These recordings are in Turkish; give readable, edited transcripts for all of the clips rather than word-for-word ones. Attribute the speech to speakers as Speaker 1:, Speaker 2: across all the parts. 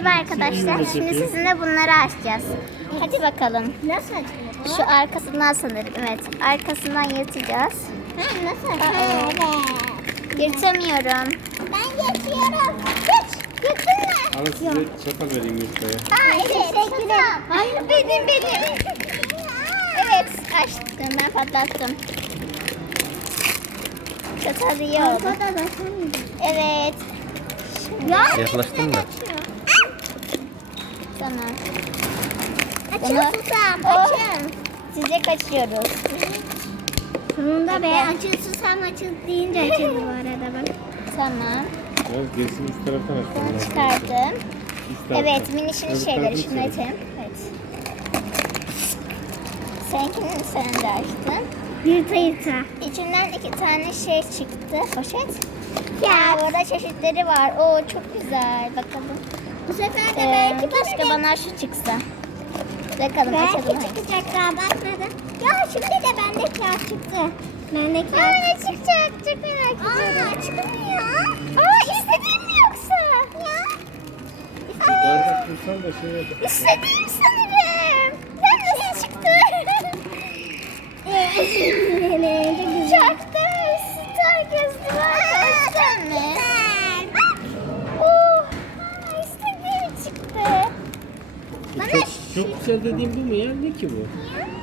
Speaker 1: Merhaba arkadaşlar. Şimdi sizinle bunları açacağız. Hadi bakalım.
Speaker 2: Nasıl açılıyor?
Speaker 1: Şu arkasından sanırım. Evet. Arkasından yırtacağız.
Speaker 2: Nasıl?
Speaker 1: Evet. Yırtamıyorum.
Speaker 2: Ben geçiyorum. Geç. Yırttın mı?
Speaker 3: Alın size çatal vereyim yurtaya.
Speaker 2: Evet. Teşekkürler.
Speaker 1: Hayır benim. Evet açtım. Ben patlattım. Çatal iyi oldu. Evet.
Speaker 3: Yaklaştın mı?
Speaker 1: Tamam.
Speaker 2: Açın
Speaker 1: Bunu-
Speaker 2: susam.
Speaker 1: Oh.
Speaker 2: Açın.
Speaker 1: Size kaçıyoruz.
Speaker 2: Sonunda be. Açın susam açın deyince açıldı bu arada bak.
Speaker 1: Tamam.
Speaker 3: Biraz gerisini üst taraftan açmam
Speaker 1: Bunu
Speaker 3: lazım.
Speaker 1: çıkardım.
Speaker 3: Üst taraftan.
Speaker 1: Evet, minişini
Speaker 3: Öbür
Speaker 1: şeyleri
Speaker 3: tarafını
Speaker 1: şimdi
Speaker 3: söyle.
Speaker 1: açayım. Evet. Seninkini sen de açtın.
Speaker 2: Yırta yırta.
Speaker 1: İçinden 2 tane şey çıktı. Poşet.
Speaker 2: Ya.
Speaker 1: Orada çeşitleri var. Oo çok güzel. Bakalım.
Speaker 2: Bu sefer de belki
Speaker 1: Keşke bana şu çıksa. Bakalım açalım.
Speaker 2: Belki çıkacak daha bakmadım. Ya şimdi de bende kağıt çıktı. Bende
Speaker 1: Aa
Speaker 2: kağıt.
Speaker 1: ne çıkacak? Çok merak ediyorum.
Speaker 2: Çıkmıyor.
Speaker 1: Aa istediğim mi yoksa?
Speaker 2: Ya.
Speaker 3: Bardak tutsan da şey yap.
Speaker 1: İstediğim sanırım. Ben nasıl çıktı? Çok da star gözlü var. Görsem mi? Oh, istediğim çıktı.
Speaker 3: Çok güzel dediğim bu mu ya? Ne ki bu?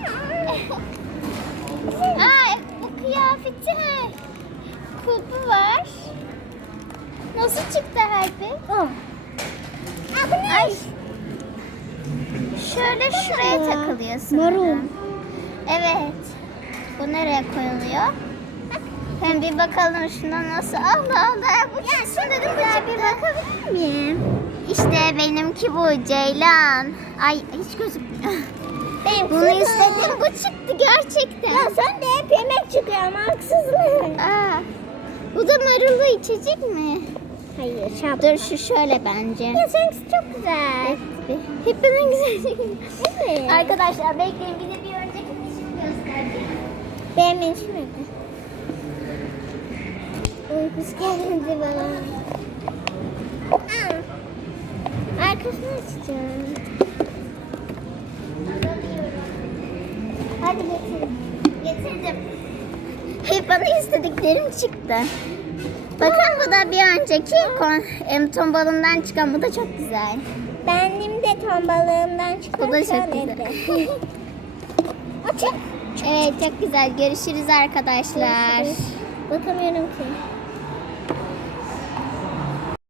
Speaker 1: Aa, bu kıyafeti kulpu var. Nasıl çıktı harbi? Ay. Şöyle şuraya takılıyor sanırım.
Speaker 2: Marul.
Speaker 1: Evet. Bu nereye koyuluyor? Ben bir bakalım şuna nasıl. Allah Allah. Bu çıksın dedim de bir bakabilir miyim? İşte benimki bu Ceylan. Ay hiç gözükmüyor. Bunu istedim bu çıktı gerçekten.
Speaker 2: Ya sen de hep yemek çıkıyor ama haksızlık.
Speaker 1: Aa, bu da marullu içecek mi?
Speaker 2: Hayır şap.
Speaker 1: Dur şu şöyle bence.
Speaker 2: Ya seninkisi çok güzel.
Speaker 1: Hep benim güzel.
Speaker 2: Evet.
Speaker 1: Arkadaşlar bekleyin bir de bir önceki işimi göstereceğim.
Speaker 2: Benim için öyle. Uykusu geldi bana. Arkasını açacağım.
Speaker 1: Hadi getirin. Getirdim. Hep bana istediklerim çıktı. Bakın bu da bir önceki ton balından çıkan. Bu da çok güzel.
Speaker 2: Benim de ton balığımdan çıkan
Speaker 1: Bu da çok
Speaker 2: şöyle.
Speaker 1: Evet çok güzel. Görüşürüz arkadaşlar.
Speaker 2: Bakamıyorum ki.